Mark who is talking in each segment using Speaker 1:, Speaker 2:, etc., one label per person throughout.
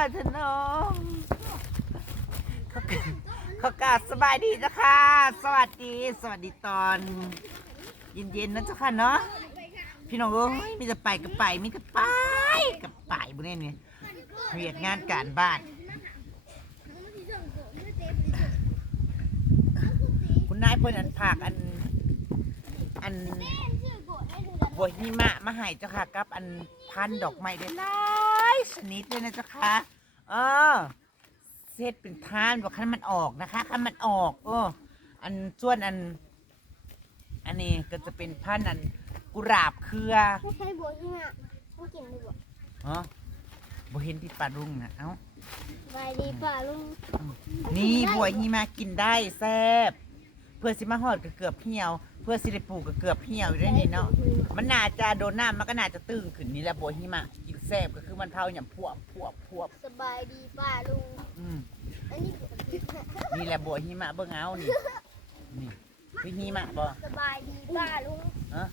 Speaker 1: ท่านน้องเขากาสบายดีเจ้าค่ะสวัสดี สวัสดีตอน เย็นๆนะเจ้าค่ะเนาะ พี่น้องเอ้ยมีแต่ไปกับไป มีแต่ไปกับไปบุญเนี่ยนี่เวียกงานการบ้าน คุณนายเพิ่นอันผากอัน อันบัวหิมะมาให้เจ้าค่ะกับอันพันดอกไม้ได้หลายชนิดเลยนะเจ้า ค่ะเออเซตเป็นทานบอกคันมันออกนะคะคันมันออกเอออันส่วนอัน อันนี้ก็จะเป็นพันธุ์อันกุหลาบเครือ
Speaker 2: ไม่ใช่บัวที่น่ะต้องกินดีกว่า
Speaker 1: อ๋อบ่เห็นที่ปลารุงนะเอ้า
Speaker 2: บายดีป่าลุง
Speaker 1: นี่บัวหิมะกินได้แซ่บเพื่อสิมาหอดก็เกือบเหี่ยว เพื่อสิได้ปลูกก็เกือบเหี่ยวอยู่ได้นี่เนาะมันน่าจะโดนน้ำมันก็น่าจะตึงขึ้นนี่แหละบัวหิมะกิน แซ่บก็คือมันเผาอย่างพวบพวบพวบ
Speaker 2: สบายดีป่าลุง
Speaker 1: อืม
Speaker 2: อันนี้
Speaker 1: นี่แหละบัวหิมะเบิ่งเอานี่นี่คือหิมะบ่
Speaker 2: สบายดีป่าลุง
Speaker 1: เออ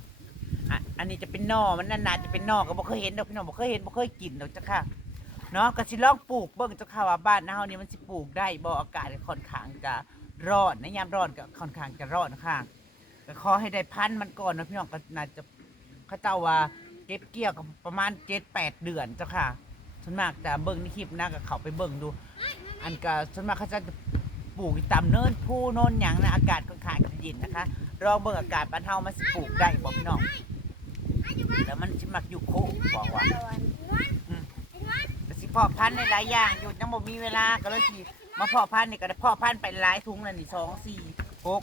Speaker 1: อะอันนี้จะเป็นหน่อมันนานๆจะเป็นหน่อก็บ่เคยเห็นดอกพี่น้องบ่เคยเห็นบ่เคยกินดอกจ้ะค่ะเนาะก็สิลองปลูกเบิ่งเจ้าค่ะว่าบ้านเฮานี่มันสิปลูกได้บ่อากาศค่อนข้างจะร้อนนะยามร้อนก็ค่อนข้างจะร้อนค่ะก็ขอให้ได้พันธุ์มันก่อนนะพี่น้องก็น่าจะเขาเจ้าว่า เก็บเกี่ยวก็ประมาณ7-8เดือนเจ้าค่ะส่วนมากจะเบิ่งในคลิปนะก็เขาไปเบิ่งดู อันก็ส่วนมากเขาจะปลูกอยู่ตามเนินผู้โน่นหยังนะอากาศค่อนข้างจะเย็นนะคะลองเบิ่งอากาศบ้านเฮามันสิปลูกได้บ่พี่น้องแล้วมันสิมักอยู่โคบอกว่า
Speaker 2: ตะวัน
Speaker 1: แต่สิเพาะพันธุ์ในหลายอย่างอยู่ยังบ่มีเวลาก็เลยสิมาเพาะพันธุ์นี่ก็ได้เพาะพันธุ์ไปหลายถุงแล้วนี่สองสี่หก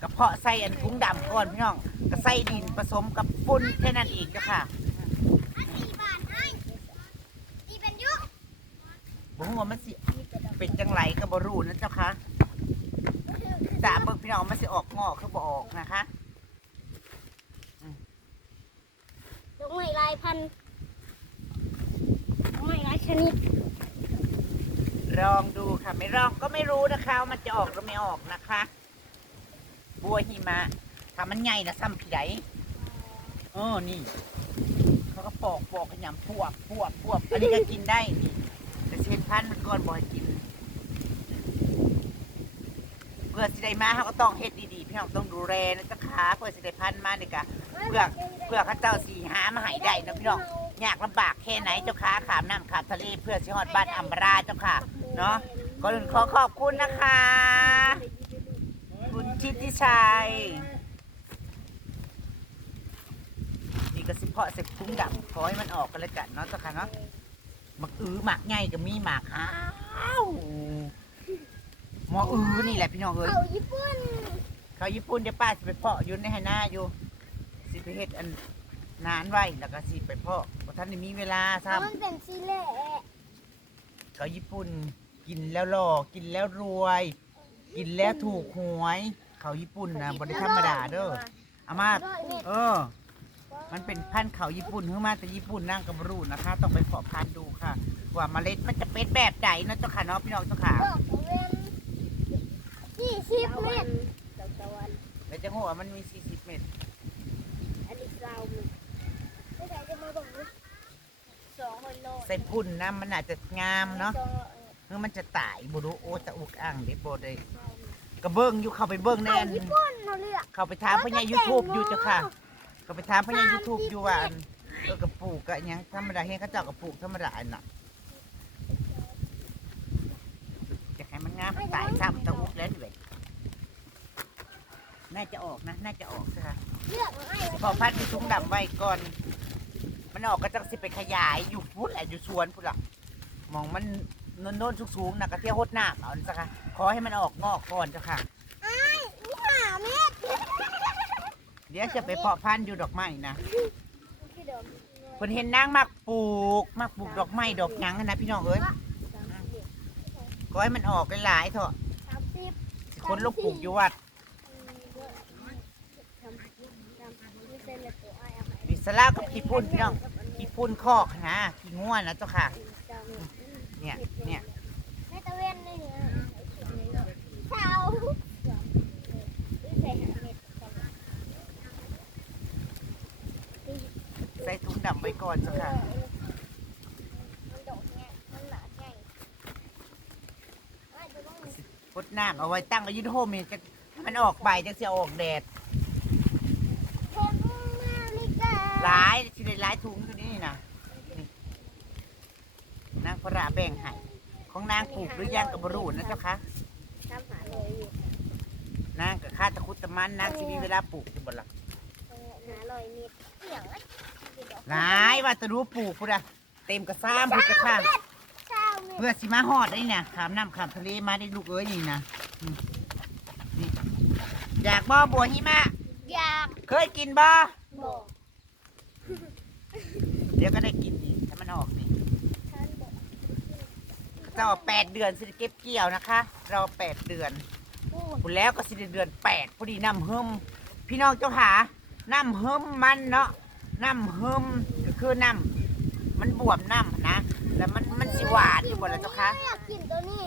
Speaker 1: ก็เพาะใส่อันถุงดำก่อนพี่น้องก็ใส่ดินผสมกับฝุ่นแค่นั้นเองเจ้าค่ะ
Speaker 2: ตีบานให้ตีเป็นยุ
Speaker 1: บ่ฮู้ว่ามันสิเป็นจังไรก็บ่รู้นะเจ้าค่ะตามเบิ่งพี่น้องมันสิออกงอกคือบ่ออกนะคะ
Speaker 2: ดอกไม้ลายพันธุ์ดอกไม้หลายชนิด
Speaker 1: ลองดูค่ะ ไม่ลองก็ไม่รู้นะคะว่ามันจะออกหรือไม่ออกนะคะ บัวหิมะถ้ามันใหญ่นะซ้ำผีไดเออนี่เขาก็ปอกปอกขยำพวกพวกพวกอันนี้ก็กินได้นี่แต่เชนพันธุ์มันก่อนบ่ให้กิน เพื่อสิได้มาเขาก็ต้องเฮ็ดดีๆพี่น้องต้องดูแลนะจ๊ะค่ะเพื่อสิได้พันธุ์มาเนี่ยกะเพื่อเพื่อข้าเจ้าสีหามาให้ได้นะพี่น้องยากลำบากแค่ไหนเจ้าค่ะขามน้ำขามทะเลเพื่อสิฮอดบ้านอัมราเจ้าค่ะเนาะก่อนขอขอบคุณนะคะ คุณชิดทิชัยนี่ก็สิเพาะเสร็จพุ้งดับขอให้มันออกกันแล้วกันเนาะเจ้าค่ะเนาะหมักอื้อหมักใหญ่ก็มีหมักอ้าวหมออื้อนี่แหละพี่น้องเอ้ย
Speaker 2: เอาญี่ปุ่น
Speaker 1: เขาญี่ปุ่นเดี๋ยวป้าสิไปเพาะอยู่ในไหนาอยู่สิไปเฮ็ดอันนานไว้แล้วก็สิไปเพาะเพราะท่านได้มีเวลา
Speaker 2: เพราะ
Speaker 1: ซ้ำ
Speaker 2: มันเป็นซีเล่
Speaker 1: เขาญี่ปุ่นกินแล้วหล่อกินแล้วรวย กินแล้วถูกหวย เขาญี่ปุ่นนะบริธรรมดาเด้ออามา
Speaker 2: ร้อยเม็ด
Speaker 1: เออ มันเป็นพันธุ์เขาญี่ปุ่นเพิ่งมาแต่ญี่ปุ่นนั่งกับบรูนะคะ ต้องไปเพาะพันธุ์ดูค่ะ ว่าเมล็ดมันจะเป็นแบบใดเนาะเจ้าค่ะเนาะพี่น้องเจ้าค่ะ
Speaker 2: ดอกเป็นยี่สิบเม็ด
Speaker 3: ตะวัน
Speaker 1: แล้วจะหัวามันมี40เม็ด
Speaker 3: อันนี้เรา
Speaker 2: ไม่ใช่จะมาบอกว่า
Speaker 3: สองคนโล
Speaker 1: ใส่พุ่นนะมันอาจจะงามเนาะเมื่อมันจะตายบุรุโอจะอุกอ่างเด็บได้กระเบิ้งอยู่เข้าไปเบิ้งแน่
Speaker 2: เอา
Speaker 1: น
Speaker 2: ญี่ปุ่นเราเลือก
Speaker 1: เข้าไปถามพญายูทูบอยู่เจ้าค่ะก็ไปถามพญายูทูบอยู่ว่าอันเออกระปูกกะยังธรรมดาเห็นเขาเจ้ากระปูกธรรมดาอันน่ะจะให้มันงามตายซ้ำตะอุกแล้วด้วยน่าจะออกนะ น่าจะออกใช่ค่ะ
Speaker 2: เลือกให้
Speaker 1: พอพัดที่ถุงดำไว้ก่อน มันออกก็จะสิไปขยายอยู่พุทธแหละอยู่สวนพุทธละมองมัน โน้นๆสูงๆนะก็เที่ยวหดน้ำเอาจ้ะค่ะขอให้มันออกงอกก่อนเจ้าค่ะ
Speaker 2: นี่หาเม็ด
Speaker 1: เดี๋ยวจะไปเพาะพันธุ์อยู่ดอกไม้นะ
Speaker 2: ที่เดิม
Speaker 1: เพิ่นเห็นนางมักปลูกมักปลูกดอกไม้ดอกหยังอะนะพี่น้องเอ้ยขอให้มันออกหลายๆเถอะ
Speaker 2: สามสิบ
Speaker 1: สิคนลูกปลูกอยู่วัดมีสลากับขี้พุ่นพี่น้องขี้พุ่นคอกนะขี้ง่วนนะเจ้าค่ะ เนี่ยเนี่ย
Speaker 2: แม่ตะเวนเลยเหเชา
Speaker 1: ใส่ถุงดำไว้ก่อนสิค่ะ
Speaker 2: มันดกนันพ
Speaker 1: ดน้ำเอาไว้ตั้งเอายืนโฮมเนี่จะมันออกไปจะเสียออกแดดหลายชิ้นหลายถุง แบ่งให้ของนางปลูกหรือยังกับบรูนะเจ้าคะ
Speaker 3: ทำหาเลยอยู่
Speaker 1: นางกับข้าตะคุตะมันนางสิมีเวลาปลูกจะบ่ละ
Speaker 3: หาลอยนิด
Speaker 2: เสียงไอ้
Speaker 1: หลายว่าจะรู้ปลูกพุ่นอะเต็มกระซ้ำพุ่นกระข้าง
Speaker 2: เช้าเม็ด
Speaker 1: เพื่อสิมาฮอดได้เนี่ยขามน้ำขามทะเลมาได้ลูกเอ้ยนี่นะอืมนี่อยากบ่บัวหิมะ
Speaker 2: อยาก
Speaker 1: เคยกินบ่
Speaker 2: บอก
Speaker 1: เดี๋ยวก็ได้กินนี่ถ้ามันออกนี่
Speaker 2: ฉันบอก
Speaker 1: เจ้าแปดเดือนสิได้เก็บเกี่ยวนะคะรอแปดเดือน
Speaker 2: พูด
Speaker 1: พูดแล้วก็สิได้เดือนแปดพอดีน้ำเฮิมพี่น้องเจ้าหาน้ำเฮิมมันเนาะน้ำเฮิมก็คือน้ำมันบวมน้ำนะ แล้วมันมันสิหวานอยู่บ่ละเจ้าคะ
Speaker 2: อยากกินตัวนี้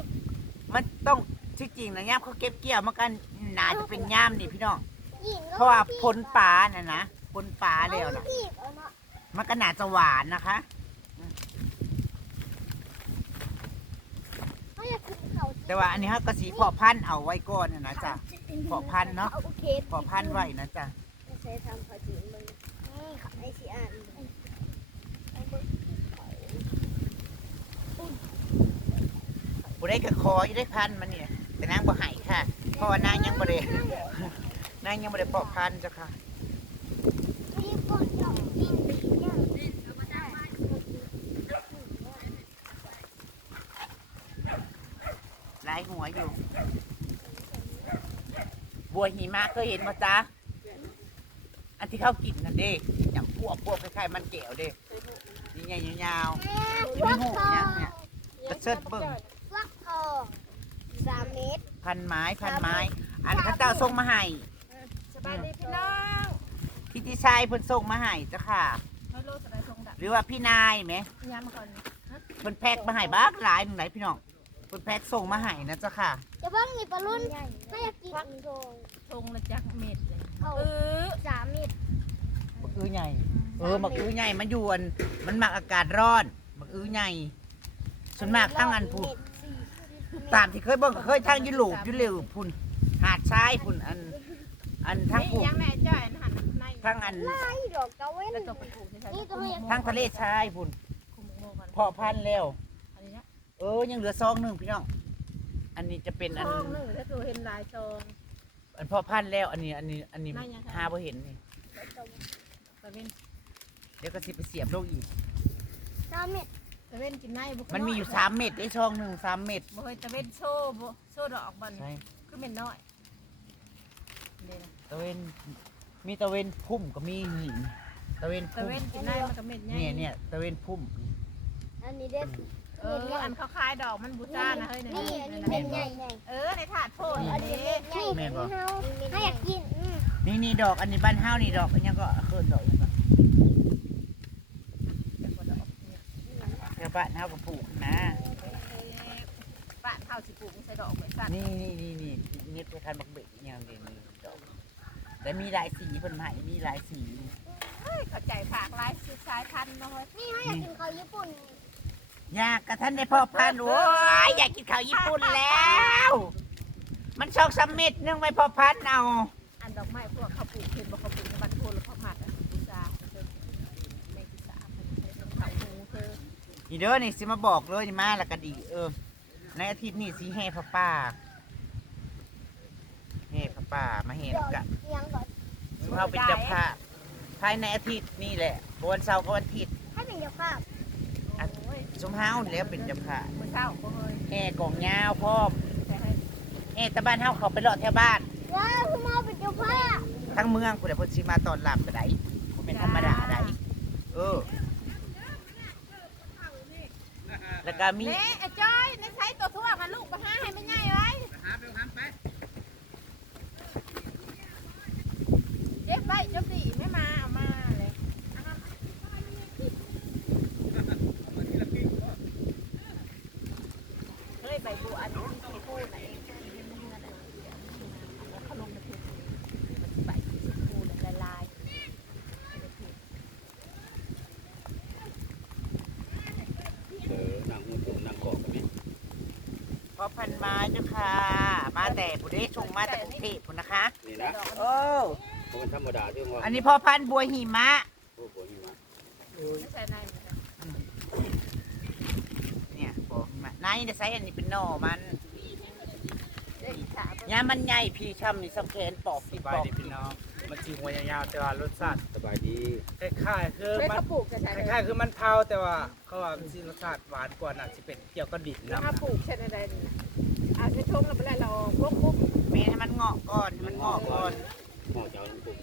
Speaker 1: มันต้องที่จริงนะย่ามเขาเก็บเกี่ยวมันกันน่าจะเป็นย่ามนี่พี่น้อง
Speaker 2: ยิง
Speaker 1: เพราะว่าผลป่าน่ะนะผลป่าแล้วนะ
Speaker 2: พี่เอาเนาะ
Speaker 1: มันก็น่าจะหวานนะคะ
Speaker 2: เขาอยากกินเขา
Speaker 1: แต่ว่าอันนี้เขาก็สีพอพันธุ์เอาไว้ก่อนนะจ๊ะขอพันเนาะ
Speaker 2: โอเค
Speaker 1: พอพันธุ์ไว้นะจ๊ะ
Speaker 3: ใช่ทำพอดีมึงไอ้สิอ่าน
Speaker 1: บุได้ก็คออยู่ได้พันธุ์มันเนี่ยแต่นางบ่ใหายค่ะ เพราะว่านางยังบ่ได้นางยังบ่ได้เพาะพันธุ์จ้ะค่ะ
Speaker 2: พี่ก่อนจะกินเนี่ย
Speaker 1: หลายหัวอยู่ บัวหิมะเคยเห็นมาจ๊ะอันที่เขากินนั่นเด้ยำพวกพวกคล้ายๆมันแก้วเด้นี่ไงยาว
Speaker 2: แม่
Speaker 1: ๆ
Speaker 2: พว
Speaker 1: นี่
Speaker 2: ก
Speaker 1: หู
Speaker 2: ทอ
Speaker 1: ยัง
Speaker 2: ง
Speaker 1: เนี่ยกระเชิดเบิ่ง
Speaker 2: ฟักทอง
Speaker 3: สามเมตร
Speaker 1: พันไม้พันไม้ อันเข้าเจ้าส่งมาให้
Speaker 4: สบายดีพี่น้อง
Speaker 1: พี่ที่ชายเพิ่นส่งมาให้จ้ะค่ะ
Speaker 4: ไม่รู้จะได้ทรงดับ
Speaker 1: หรือว่าพี่นายไหม
Speaker 4: ย้ำก่อน
Speaker 1: เพิ่นแพ็กมาให้บ้ากหลายหนึ่งไหนพี่น้อง เพิ่นแพ็กส่งมาให้นะจ้ะค่ะ
Speaker 2: จะบ้างนี่ปลารุ่นถ้าอยากกินทอง
Speaker 4: ทรงละจักเม็ดเลย
Speaker 2: เอา
Speaker 4: เออ
Speaker 2: สามเม็ด
Speaker 1: บักอื้อใหญ่ เออบักอื้อใหญ่มันอยู่อันมันมักอากาศร้อนบักอื้อใหญ่ส่วนมากทั้งอันพูนตามที่เคยเบิ่งก็เคยทั้งยุโรปยุโรปพุ่นหาดทรายพุ่นอัน อันทั้ง
Speaker 4: นี่
Speaker 1: พุ่น
Speaker 4: ยังแม่จ้อยนะหันใน
Speaker 1: ทั้งอัน
Speaker 2: ไอ้ดอกกระเว้น
Speaker 4: แล้วตัวไปปลูกที่ใช่
Speaker 1: ทั้งทะเลทรายพุ่น
Speaker 4: คุมโมกัน
Speaker 1: เพาะพันธุ์แล้ว
Speaker 4: อันนี้นะ
Speaker 1: เออยังเหลือซองหนึ่งพี่น้อง อันนี้จะเป็นอัน
Speaker 4: ซองหนึ่งถ้าตัวเห็นลายซอง
Speaker 1: อันเพาะพันธุ์แล้ว อันนี้อันนี้อันนี้
Speaker 4: นั่นยังไง
Speaker 1: หาบ่เห็นนี่
Speaker 4: ตะเวน
Speaker 1: เดี๋ยวก็สิไปเสียบลงอีก
Speaker 2: สามเม็ด
Speaker 4: ตะเวนกินในบุ
Speaker 1: มันมีอยู่สามเม็ดได้ช่องหนึ่งสามเม็ด
Speaker 4: บ่เคยตะเวนโซ่บ่โซ่ดอกบัน
Speaker 1: ใช่
Speaker 4: ก็เม็ดน้อยเดี๋ยวนะ
Speaker 1: ตะเวนมีตะเวนพุ่มก็มีหินตะเวน
Speaker 4: ตะ
Speaker 1: พุ่ม
Speaker 4: เวนกินในมันก็เม็ดใหญ่
Speaker 1: เนี่ยเนี่ยตะเวนพุ่ม
Speaker 2: อันนี้เด็ด
Speaker 4: เอออันเขาคายดอกมันบูชานะเฮ้ย
Speaker 2: นี่อันนี้
Speaker 4: นะ
Speaker 2: เป็นใหญ่ใหญ่
Speaker 4: เออในถาดโพด
Speaker 2: อั
Speaker 4: อั
Speaker 2: น
Speaker 4: น
Speaker 2: นี้
Speaker 4: นี้
Speaker 2: ใหญ่นี่เฮาถ้าอยากกินอืม
Speaker 1: นี่นี่ดอกอันนี้บ้านเฮานี่ดอกอันนี้ก็เคินดอกอันนี้ก็เดี๋ยวบ้านเฮาก็ปลูกนะ
Speaker 4: บ้านเฮาสิปลูกใส่ดอกเหมือนกัน
Speaker 1: นี่นี่นี่นี่นี่ไปทันบักเบกอย่างเดียวนี่ดอกแต่มีหลายสีเพิ่นมาให้มีหลายสี
Speaker 4: เข้าใจผากลายสุดสายพันธุ์น้อย
Speaker 2: นี่ถ้าอยากกินข้าวญี่ปุ่น
Speaker 1: อยากกระท่านได้พ่อพันธุ์โอ้ยอยากกินข้าวญี่ปุ่นแล้ว มันชอกสำเม็ดนึงไว้พ่อพันธุ์เอา
Speaker 4: อันดอกไม้พวกเขาปลูกเห็นบ่เขาปลูกในบ้านโพนแล้วเขาหมักอะบูชาเธอในกุศลเขาหูเธอ
Speaker 1: นี่เด้อนี่สิมาบอกเลยนี่มาแล้วก็ดีเออในอาทิตย์นี้สิแห่พระป่าแห่พระป่ามาแห่
Speaker 2: ดอก
Speaker 1: กัน
Speaker 2: เลี้ยงก่อน
Speaker 1: สุภาพเป็นเจ้าภาพภายในอาทิตย์นี่แหละวันเสาร์กับวันอาทิตย์
Speaker 2: ให้เป็นเจ้าภาพ
Speaker 4: โอ้ย
Speaker 1: สุภาพแล้วเป็นเจ้าภาพ
Speaker 4: มื้อเช้าบ่เฮ้ย
Speaker 1: แห่กองยาวพร้อม
Speaker 4: แต่ให้
Speaker 1: แห่ตะบ้านเฮาเขาไปเลาะแถวบ้าน
Speaker 2: ว้าวคุณมาเป็นเจ้าภาพ
Speaker 1: ทั้งเมืองผู้ใดเพิ่นสิมาต้อนรับก็ได้บ่เป็นธรรมดาได้เออ แล้วก็มี
Speaker 4: แม่ไอ้จ้อยในใช้ตัวทั่วกันลูกมาหาให้มันง่ายไว้เก็บไว้จบดีไม่มาเอามาเลยเฮ้ยใบบัวอันนี้ที่พูดไหนเขาลงในเพจใบที่พูดละลาย
Speaker 5: เออนางหูตุนางกอกแบบนี้
Speaker 1: พอ พัน ไม้เจ้าค่ะ มาแต่บุรีชงมาแต่กรุงเทพพุ่นนะคะ
Speaker 5: นี่นะ
Speaker 1: โอ้
Speaker 5: เพราะมันธรรมดาที่ว่า
Speaker 1: อันนี้พ่อพันธุ์บัวหิมะ
Speaker 5: โอ้โหหิมะ
Speaker 4: ไม่ใช่ในนี่นะ
Speaker 1: เนี่ยบัวหิมะนายจะใช้อันนี้เป็นหน่อมัน
Speaker 4: ได้อีกสาม
Speaker 1: ยามันใหญ่พี่ช่ำนี่สำแขนปอก
Speaker 6: ส
Speaker 1: พี่ป
Speaker 6: บาย
Speaker 1: อก
Speaker 6: ดีพี่น้อง มันจีหัวยาวๆแต่ว่ารสชาติ
Speaker 5: สบายดี
Speaker 6: คล้ายๆคือ
Speaker 4: ไม่
Speaker 6: มัน
Speaker 4: เขาปลูกจะใช่
Speaker 6: คล้ายๆคือมันเผาแต่ว่าเขาว่ามันสิรสชาติหวานกว่าน่ะสิเป็นเกี่ยวกับดิบ
Speaker 4: แล้ว
Speaker 6: นะ
Speaker 4: ถ้าปลูกเช่นอะไรนี่นะ อาจจะชงแล้วไปแล้วเราพวกปุ๊บ
Speaker 1: เมนให้มันงอกก่อนให้มันงอกก่อน
Speaker 5: หม้อเจ้าน้ำปรุง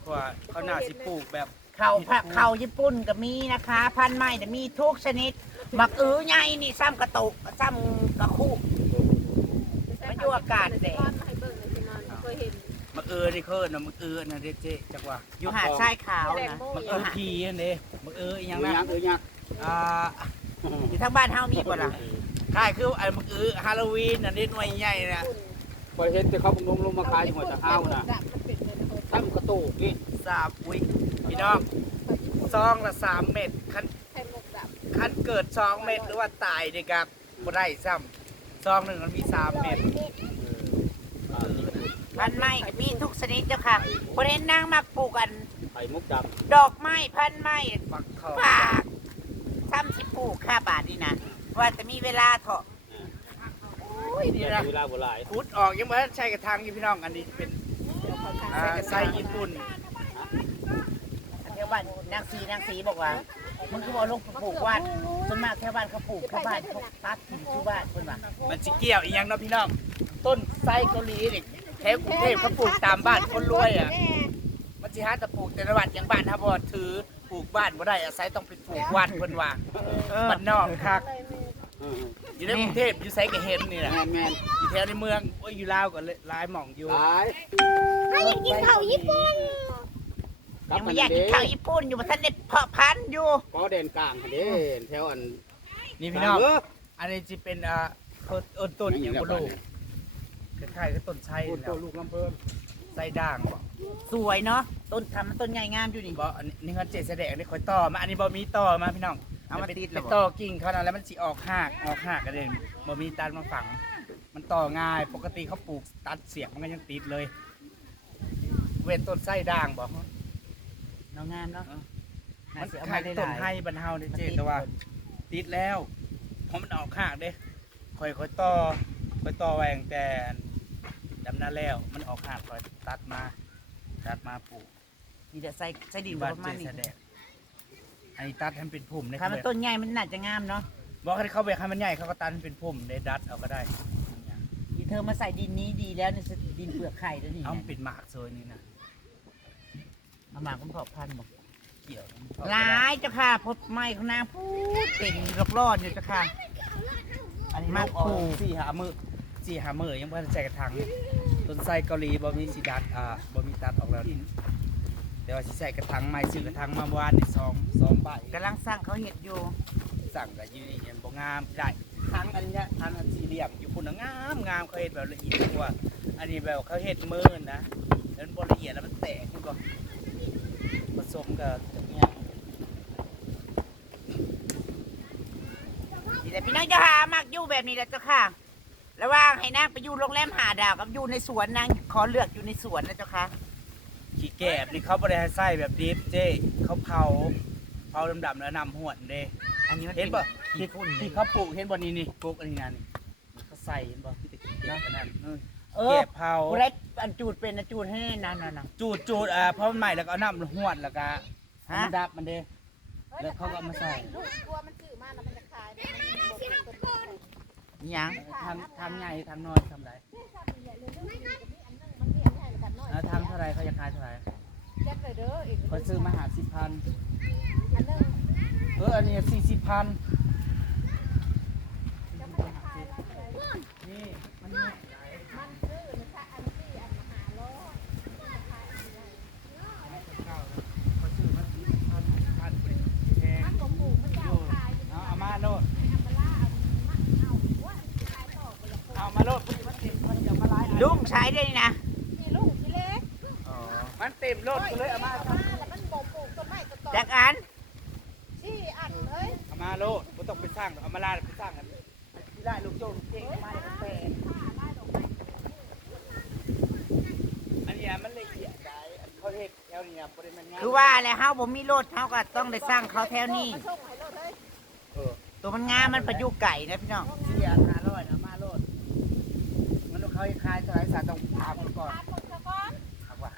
Speaker 6: เพราะว่าเขาน่าสิปลูกแบบ
Speaker 1: เข่าผักเข่าญี่ปุ่นก็มีนะคะ พันธุ์ไม้แต่มีทุกชนิดหมักอื้อใหญ่นี่ซ้ำกระตุกซ้ำกระคู่มันอยู่อากาศแดด
Speaker 4: นอนมาให้เบิ่งเลยสินอนเคยเห็น
Speaker 6: มะเอือนี่คือน่ะมะเอือน่ะเด้เจ๊จักว่า
Speaker 1: อยู่หาดทรายขาว
Speaker 4: แตง
Speaker 1: นะ
Speaker 4: โม
Speaker 6: มะเอือพีอันนี้มะเอืออีหยัง
Speaker 5: เอ้ย
Speaker 6: นะ
Speaker 5: ยักษ์เอ้ยยักษ์
Speaker 6: อ่า
Speaker 1: อยู่ทางบ้านเฮามีบ่ล่ะ
Speaker 6: คล้ายคือไอ้มะเอือฮาโลวีนอันนี้หน่วยใหญ่น่ะ
Speaker 5: พอเห็นแต่เขาบุงลงลงมาขายหัวจะห้าวนะ
Speaker 4: มันเป็นเลยนะ
Speaker 5: ตั้มกระตูกนี่
Speaker 6: สามอุ้ยพี่น้องซองละสามเม็ดคัน
Speaker 4: แทงหมกดับ
Speaker 6: คันเกิดซองเม็ดหรือว่าตายนี่ครับบ่ได้ซ้ำซองหนึ่งมันมีสามเม็ด
Speaker 5: อ่านี่
Speaker 1: พันธุ์ไม้ก็มีทุกชนิดเจ้าค่ะคนเห็นนางมักปลูกกัน
Speaker 5: ไข่มุกด
Speaker 1: ดอกไม้พันธุ์ไม้
Speaker 6: ฟักทอง
Speaker 1: ฝากซ้ำสิปลูกค่าบาทนี่นะ ว่าจะมีเวลาเถอะ
Speaker 6: อุ้ยำนี่
Speaker 5: นี่
Speaker 6: นะ
Speaker 5: เวลาโบราณ
Speaker 6: พุดออกยังไม่ทันใช่กระทางอยู่พี่น้องอันนี้เป็นอ่าไส้ญี่ปุ่น
Speaker 1: อันแถวบ้านนางสีนางสีบอกว่ามึงคือบอกลงปลูกว่านส่วนมากแถวบ้านเขาปลูกแถวบ้านเขาตัดถิ่นชูบ้านเพิ่นว่า
Speaker 6: มันสิเกี่ยวอีหยังเนาะพี่น้องต้นไส้เกาหลีนี่แถวกรุงเทพเขาปลูกตามบ้านคนรวยอะมันสิหาแต่ปลูกแต่ละบ้านอย่างบ้านถ้าบ่ถือปลูกบ้านบ่ได้อาศัยต้องไปปลูกวัดเพิ่นว่า
Speaker 1: เออ
Speaker 6: บ้านนอกคัก
Speaker 5: อืม
Speaker 6: อยู่ในกรุงเทพอยู่ไสก็เห็นนี่แหละ
Speaker 5: แมนแมน
Speaker 6: อยู่แถวในเมืองโอ้ยอยู่ลาวก็เลยหลายหม่องอยู่
Speaker 5: หลาย
Speaker 2: ถ้าอยากกินข้าวญี่ปุ่น
Speaker 5: ครับ
Speaker 1: ยัง
Speaker 5: มั
Speaker 1: ไม่
Speaker 5: น
Speaker 1: อยากกิน
Speaker 5: เด้
Speaker 1: ข้าวญี่ปุ่นอยู่มาท่านได้เพาะพันธุ์อยู่
Speaker 5: ก็เด่นกลางเด้แถวอัน
Speaker 6: นี่พี่น้อง
Speaker 5: เออ
Speaker 6: อันนี้จะเป็นอ่าต้นเอิ้นต้นอหย่างบ่รู้คล้ายๆกับต้นไทร
Speaker 5: ต้น
Speaker 6: แล้
Speaker 5: ต้
Speaker 6: วน
Speaker 5: ลูกลำเพิ่ม
Speaker 6: ไส้ด่างบ่
Speaker 1: สวยเนาะ ต้นทำมันต้นใหญ่งามอยู่นี่
Speaker 6: บ่อันนี้นี่เขาเจ็ดแสดงนี่คอยต่อมา อันนี้บ่มีต่อมาพี่น้อง
Speaker 1: เอามา
Speaker 6: ไป
Speaker 1: ติด
Speaker 6: ไป
Speaker 1: แล้วบ่
Speaker 6: ต่อกิ่งเขานั่นแล้วมันสิออกหากออกหากกันเองบ่มีตันมาฝัง มันต่อง่าย ปกติเขาปลูกตัดเสียบมันก็ยังติดเลย เว้นต้นไส้ด่างบ่
Speaker 1: เนาะงามเนาะ
Speaker 6: มัน
Speaker 1: สิเอ
Speaker 6: ขาย
Speaker 1: ได้ห
Speaker 6: ต้น
Speaker 1: ล
Speaker 6: ไห้บรรเทาเด้เจแต่ว่า ติดแล้วเพราะมันออกหากเด้คอยคอยต่อคอยต่อแหวงแต่ดำนาแล้วมันออกหากคอยตัดมา ตัดมาปลูก
Speaker 1: นี่จะใส่ใส่ดิน
Speaker 6: บ้าน
Speaker 1: ประมาณ
Speaker 6: เจ
Speaker 1: นี้
Speaker 6: แสดง อันนี้ตัดให้มันเป็นพุ่มใน
Speaker 1: ถ้ามันต้นใหญ่มันน่าจะงามเนาะ
Speaker 6: บอกให้เขาไปให้มันใหญ่เขาก็ตัดให้เป็นพุ่มได้ดัดเอาก็ได้
Speaker 1: นี่เธอมาใส่ดินนี้ดีแล้วนี่ดินเปลือกไข่แล้วนี่
Speaker 6: เอามันเป็นหมากโซยนี่นะ
Speaker 1: เอามาผมขอบพันธุ์บอก
Speaker 6: เกี่ยว
Speaker 1: หลายเจ้าค่ะพดไม้ของนางพูดเป็นรอบรอดอยู่เจ้าค่ะ
Speaker 6: อันนี้
Speaker 1: หมาก
Speaker 6: ออก
Speaker 1: คู่
Speaker 6: สี่หามือสี่หามือยังเพิ่นใส่กระถางต้นไทรเกาหลีบ่มีสีดัดอ่าบ่มีตัดออกแล้ว แต่ว่าสิใส่กระถางไม้ซื้อกระถางมาวานนี่สองสองใบ
Speaker 1: กำลังสร้างเขาเห็ดอยู่
Speaker 6: สั่งก็อยู่นี่ยังบ่งามได้ทั้งอันเนี้ยทั้งอันสี่เหลี่ยมอยู่พุ่นน่ะงามงามเขาเฮ็ดแบบละเอียดกว่าอันนี้แบบเขาเฮ็ดมือนะแล้วมันบ่ละเอียดแล้วมันแตกขึ้นบ่ผสมกับเนี่ย
Speaker 1: นี่แหละพี่น้องเจ้าค่ะมักอยู่แบบนี้แหละเจ้าค่ะระหว่างให้นางไปอยู่โรงแรมหาดาวกับอยู่ในสวนนางขอเลือกอยู่ในสวนนะเจ้าค่ะ
Speaker 6: ขี้แกบนี่เขาบ่ได้ให้ใส่แบบดิบเจ้เขาเผาเผาดำๆแล้วนำหวนเด้
Speaker 1: อันนี้มัน
Speaker 6: เห็นป่ะ
Speaker 1: ที่
Speaker 6: ที่
Speaker 1: พุ่น
Speaker 6: ที่
Speaker 1: นี่
Speaker 6: เขาปลูกเห็นบ่นี่นี่ปลูกอันนี้งานนี่เขาใส่เห็นบ่ที่ตะกี้เนาะอันนั้นเออ
Speaker 1: เอ
Speaker 6: แก
Speaker 1: อบ
Speaker 6: เผา
Speaker 1: ผู้ไรอันจูดเป็นอันจูดให้นั่นน่ะนะ
Speaker 6: จูดจูดอ่าเพราะมันใหม่แล้วก็เอาน้ำหวดแล้วก็
Speaker 1: ฮะ
Speaker 6: มันดับมันเด้ แล้วเขาก็เอามาใส่
Speaker 4: ลูกกลัวมันซื้อมาแล้วมันจะขายมันบ่เป็นต้นไม้
Speaker 1: นี่หยัง
Speaker 6: ทำทำใหญ่ทำน้อยทำไร
Speaker 4: มันเลี้ยงให้ แล้วกันน้อย
Speaker 6: อ่าทำเท่าไรเขาจะขายเท่าไร
Speaker 4: แจ็คเลยเด้อเอง
Speaker 6: เขาซื้อมาหาสิบพัน
Speaker 4: อันนึง
Speaker 6: เอออันนี้สี่สิบพันนี่มันเนี่ย
Speaker 4: มันซื้อนะคะอันที่อันมหาโล
Speaker 6: เขาซื้อมาสี่สิบพันพันแพง
Speaker 4: มันบ่ปลูกมันจะเอาขายอยู่
Speaker 6: เอาเอามาโลด
Speaker 4: อัมบลาเอามาเอาว่าขายต่อไปแล้ว
Speaker 6: เอามาโลดมันเต็มมันจะมาไล่
Speaker 1: ลุงใช้ได้นะ
Speaker 4: มีลูกที่เล็ก
Speaker 6: มัน เต็มโลดก็เลยเอามา
Speaker 4: เอามาแล้วมันบ่ปลูกต้นไม้ต้นตอ
Speaker 1: จากอัน
Speaker 4: ที่อันเลย
Speaker 6: เอามาโลดบ่ต้องไปสร้างหรอกเอามาลาดไปสร้างกันที่ได้ลูกโจลูกเก่งมาได้แปดอันเนี้ยมันละเอียดได้อันเขาเฮ็ดแถวนี้นะบ่ได้มันงาม
Speaker 1: คือว่าแล้วเฮาบ่มีรถเฮาก็ต้องได้สร้างเขาแถวนี้
Speaker 4: มาส่งให้รถเลย
Speaker 6: เออ
Speaker 1: ตัวมันงามมันประยุกต์ไก่นะพี่น้อง
Speaker 6: เสียห้าร้อยนะมาโลดมันเขาให้ขายเท่าไหร่สาต้องถามมันก่อน
Speaker 4: ทานหมดซะก่อน
Speaker 6: หากว่า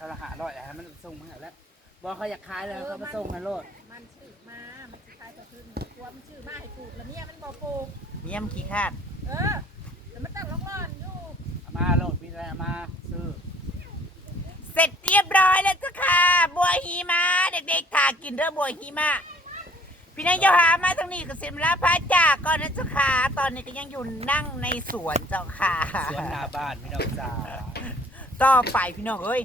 Speaker 6: เขาละห้าร้อยให้มันส่งมาให้แล้วบอกเขาอยากขายเลยเขามาส่งให้โลด
Speaker 4: มันชื่อมา มันสิขายต่อคืนกลัวมันชื่อมาให้ปลูกแล้วเมียมันบ่ปลูก
Speaker 1: เมียมขี้คาด
Speaker 4: เออแล้วมันตั้งร้อนๆอยู่
Speaker 6: เอามาโลดมีอะไรเอามาซื้อ
Speaker 1: เสร็จเรียบร้อยแล้วจ้ะค่ะ บัวหิมะเด็กๆค่ะกินเด้อบัวหิมะพี่นายเจ้าหามาทางนี้ก็เสียมลาพระจากก่อนนะเจ้าค่ะตอนนี้ก็ยังอยู่นั่งในสวนเจ้าค่ะ
Speaker 6: สวนหน้าบ้านพี่น้องจ้า
Speaker 1: ต่อไปพี่น้องเอ้ย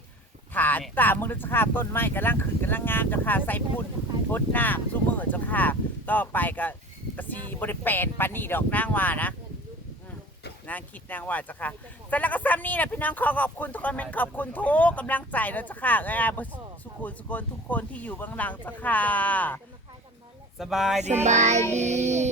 Speaker 1: ฐานตามมือเจ้าค่ะต้นไม้กำลังขึ้นกำลังงามเจ้าค่ะใส่พุ่นพดน้ำซุมือเจ้าค่ะ ต่อไปก็กสีบริแปลนปานนี่ดอกนางว่านะนางคิดนางว่าจ้าค่ะเสร็จแล้วก็ซ้ำนี่นะพี่น้องขอขอบคุณทุกคนเป็นขอบคุณทุกกำลังใจแล้วจ้าค่ะเอ้ยอะสุขุนสุคนทุกคนที่อยู่เบื้องหลังจ้าค่ะ
Speaker 6: สบายดี
Speaker 3: สบายดี